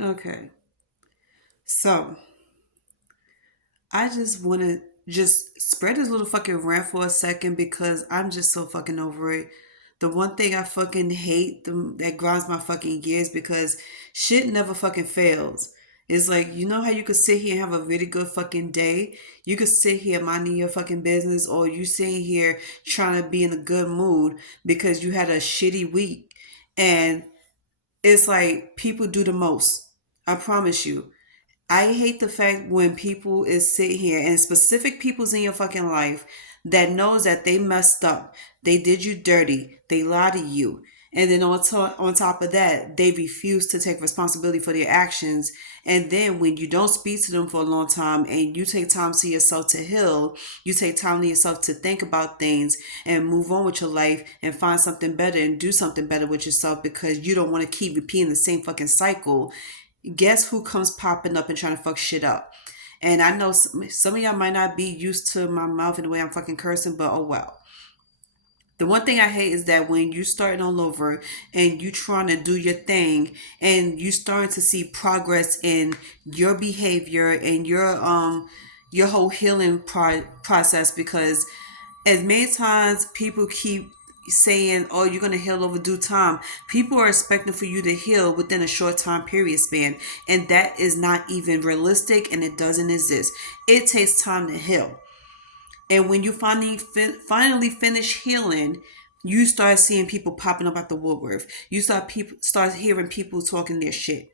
Okay. So I just want to just spread this little fucking rant for a second because I'm just so fucking over it. The one thing I fucking hate that grinds my fucking gears because shit never fucking fails. It's like, you know how you could sit here and have a really good fucking day? You could sit here minding your fucking business, or you sitting here trying to be in a good mood because you had a shitty week. And it's like people do the most. I promise you. I hate the fact when people is sit here and specific people's in your fucking life that knows that they messed up, they did you dirty, they lied to you, and then on top of that, they refuse to take responsibility for their actions. And then when you don't speak to them for a long time and you take time to yourself to heal, you take time to yourself to think about things and move on with your life and find something better and do something better with yourself because you don't want to keep repeating the same fucking cycle. Guess who comes popping up and trying to fuck shit up? And I know some of y'all might not be used to my mouth and the way I'm fucking cursing, but oh well. The one thing I hate is that when you starting all over and you trying to do your thing and you starting to see progress in your behavior and your whole healing process, because as many times people keep saying, oh, you're going to heal over due time, people are expecting for you to heal within a short time period span, and that is not even realistic and it doesn't exist. It takes time to heal. And when you finally finish healing, you start seeing people popping up at the woodwork. You start hearing people talking their shit.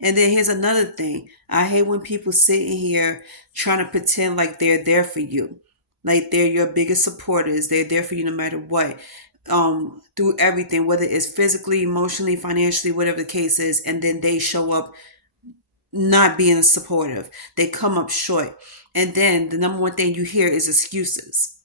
And then here's another thing. I hate when people sitting here trying to pretend like they're there for you. Like they're your biggest supporters. They're there for you no matter what. Through everything, whether it's physically, emotionally, financially, whatever the case is, and then they show up not being supportive. They come up short. And then the number one thing you hear is excuses.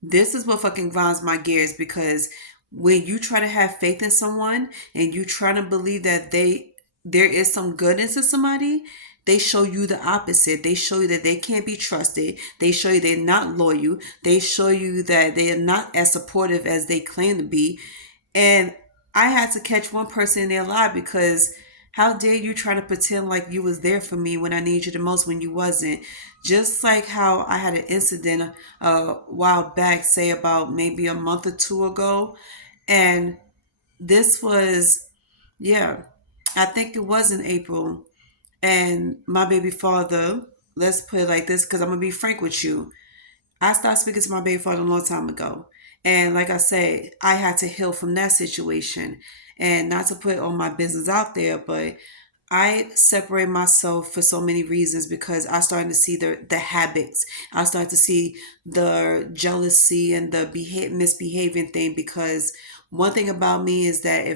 This is what fucking grinds my gears because when you try to have faith in someone and you try to believe that there is some goodness in somebody, they show you the opposite. They show you that they can't be trusted. They show you they're not loyal. They show you that they are not as supportive as they claim to be. And I had to catch one person in their life because how dare you try to pretend like you was there for me when I need you the most when you wasn't. Just like how I had an incident a while back, say about maybe a month or two ago. And this was, yeah, I think it was in April. And my baby father, let's put it like this because I'm going to be frank with you. I started speaking to my baby father a long time ago. And like I said, I had to heal from that situation. And not to put all my business out there, but I separate myself for so many reasons because I started to see the habits. I started to see the jealousy and the misbehaving thing because one thing about me is that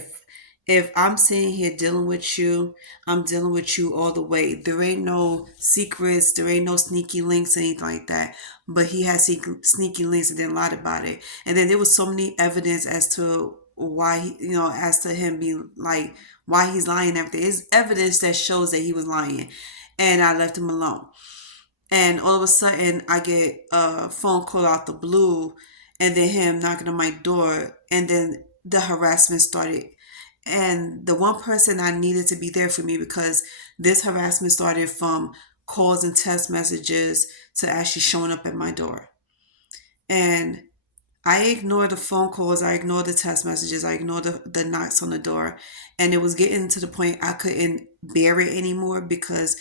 if I'm sitting here dealing with you, I'm dealing with you all the way. There ain't no secrets, there ain't no sneaky links, anything like that. But he had sneaky links and then lied about it. And then there was so many evidence as to why as to him being like why he's lying and everything. It's evidence that shows that he was lying. And I left him alone. And all of a sudden I get a phone call out the blue and then him knocking on my door and then the harassment started. And the one person I needed to be there for me because this harassment started from calls and text messages to actually showing up at my door. And I ignored the phone calls, I ignored the text messages, I ignored the knocks on the door. And it was getting to the point I couldn't bear it anymore because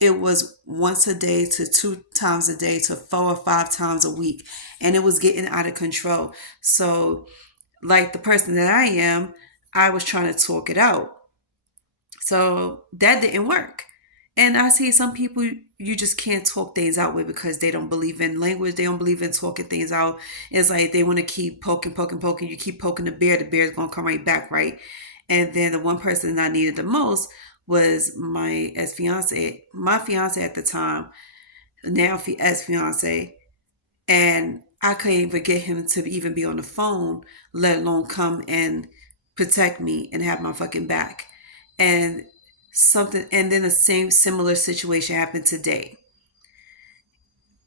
it was once a day to two times a day to 4 or 5 times a week. And it was getting out of control. So, like the person that I am, I was trying to talk it out. So that didn't work. And I see some people you just can't talk things out with because they don't believe in language. They don't believe in talking things out. It's like they want to keep poking, poking, poking. You keep poking the bear's going to come right back, right? And then the one person I needed the most was my ex fiance, my fiance at the time, now ex fiance. And I couldn't even get him to even be on the phone, let alone come and protect me and have my fucking back. And something, and then the same similar situation happened today.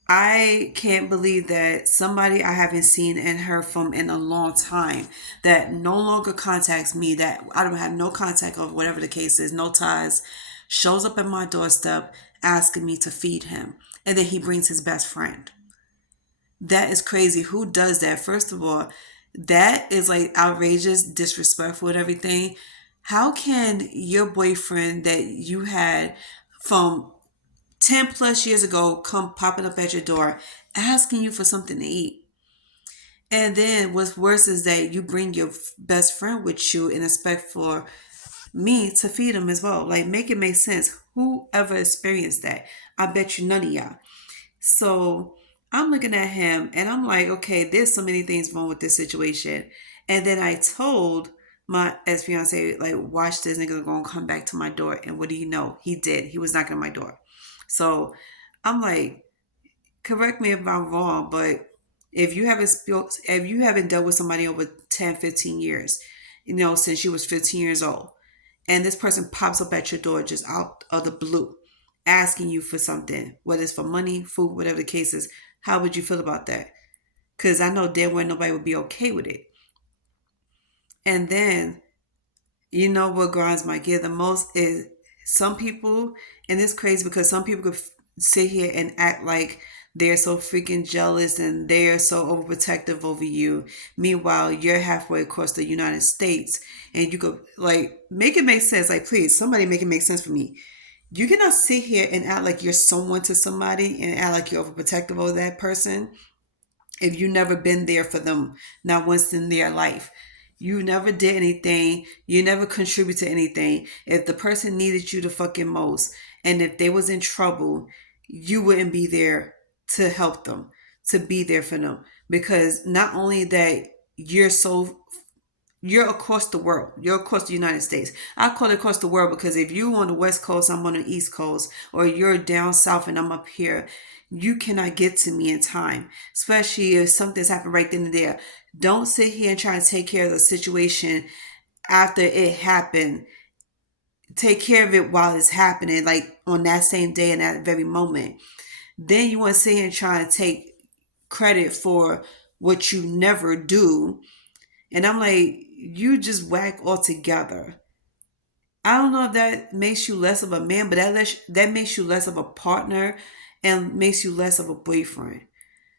I can't believe that somebody I haven't seen and heard from in a long time, that no longer contacts me, that I don't have no contact of, whatever the case is, no ties, shows up at my doorstep asking me to feed him. And then he brings his best friend. That is crazy. Who does that? First of all, that is like outrageous, disrespectful, and everything. How can your boyfriend that you had from 10 plus years ago come popping up at your door asking you for something to eat? And then what's worse is that you bring your best friend with you and expect for me to feed him as well. Like, make it make sense. Whoever experienced that? I bet you none of y'all. So I'm looking at him and I'm like, okay, there's so many things wrong with this situation. And then I told my ex fiance, like, watch this nigga gonna come back to my door. And what do you know? He did. He was knocking on my door. So I'm like, correct me if I'm wrong, but if you haven't dealt with somebody over 10, 15 years, since you was 15 years old, and this person pops up at your door just out of the blue, asking you for something, whether it's for money, food, whatever the case is, how would you feel about that? Because I know damn well nobody would be okay with it. And then, you know what grinds my gear the most is some people, and it's crazy because some people could sit here and act like they're so freaking jealous and they're so overprotective over you. Meanwhile, you're halfway across the United States and you could, like, make it make sense. Like, please, somebody make it make sense for me. You cannot sit here and act like you're someone to somebody and act like you're overprotective over that person if you never been there for them, not once in their life. You never did anything. You never contribute to anything. If the person needed you the fucking most, and if they was in trouble, you wouldn't be there to help them, to be there for them. Because not only that, you're across the world. You're across the United States. I call it across the world because if you're on the West Coast, I'm on the East Coast, or you're down south and I'm up here, you cannot get to me in time, especially if something's happened right then and there. Don't sit here and try to take care of the situation after it happened. Take care of it while it's happening, like on that same day and that very moment. Then you want to sit here and try to take credit for what you never do. And I'm like, you just whack altogether. I don't know if that makes you less of a man, but that makes you less of a partner and makes you less of a boyfriend.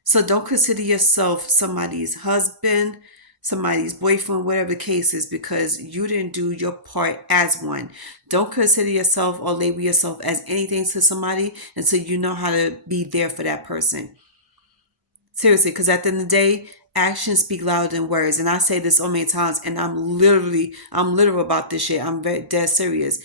So don't consider yourself somebody's husband, somebody's boyfriend, whatever the case is, because you didn't do your part as one. Don't consider yourself or label yourself as anything to somebody until you know how to be there for that person. Seriously, because at the end of the day, actions speak louder than words. And I say this so many times, and I'm literal about this shit. I'm very dead serious.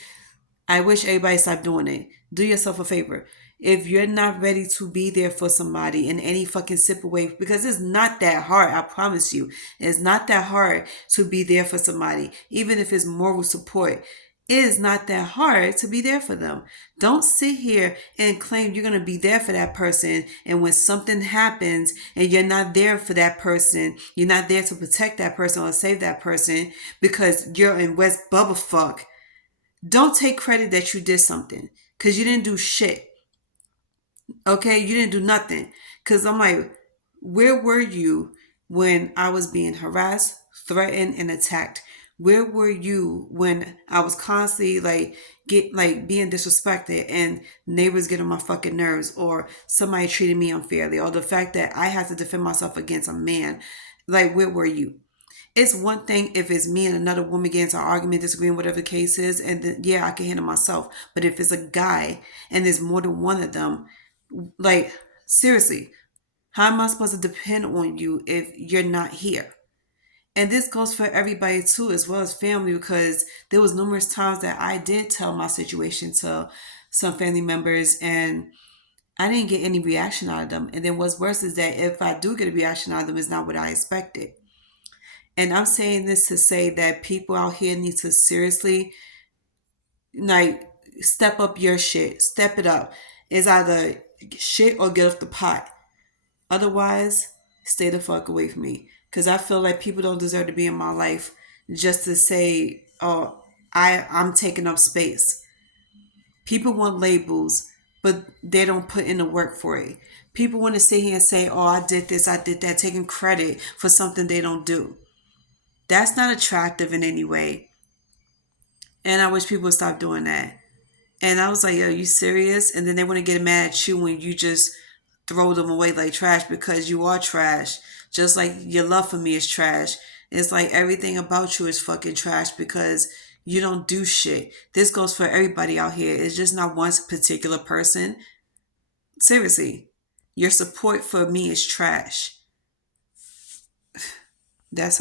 I wish everybody stopped doing it. Do yourself a favor. If you're not ready to be there for somebody in any fucking simple way, because it's not that hard, I promise you. It's not that hard to be there for somebody, even if it's moral support. It is not that hard to be there for them. Don't sit here and claim you're going to be there for that person. And when something happens and you're not there for that person, you're not there to protect that person or save that person because you're in West Bubble Fuck. Don't take credit that you did something because you didn't do shit. Okay, you didn't do nothing. Because I'm like, where were you when I was being harassed, threatened, and attacked? Where were you when I was constantly being disrespected and neighbors getting on my fucking nerves, or somebody treating me unfairly, or the fact that I had to defend myself against a man? Like, where were you? It's one thing if it's me and another woman getting into an argument, disagreeing, whatever the case is, and then, yeah, I can handle myself. But if it's a guy and there's more than one of them, like, seriously, how am I supposed to depend on you if you're not here? And this goes for everybody too, as well as family, because there was numerous times that I did tell my situation to some family members and I didn't get any reaction out of them. And then what's worse is that if I do get a reaction out of them, it's not what I expected. And I'm saying this to say that people out here need to seriously, like, step up your shit. Step it up. It's either shit or get off the pot. Otherwise, stay the fuck away from me. Because I feel like people don't deserve to be in my life just to say, oh, I'm taking up space. People want labels. but they don't put in the work for it. People want to sit here and say, oh, I did this, I did that, taking credit for something they don't do. That's not attractive in any way. And I wish people would stop doing that. And I was like, yo, you serious? And then they want to get mad at you when you just throw them away like trash, because you are trash. Just like your love for me is trash. It's like everything about you is fucking trash because you don't do shit. This goes for everybody out here. It's just not one particular person. Seriously, your support for me is trash. That's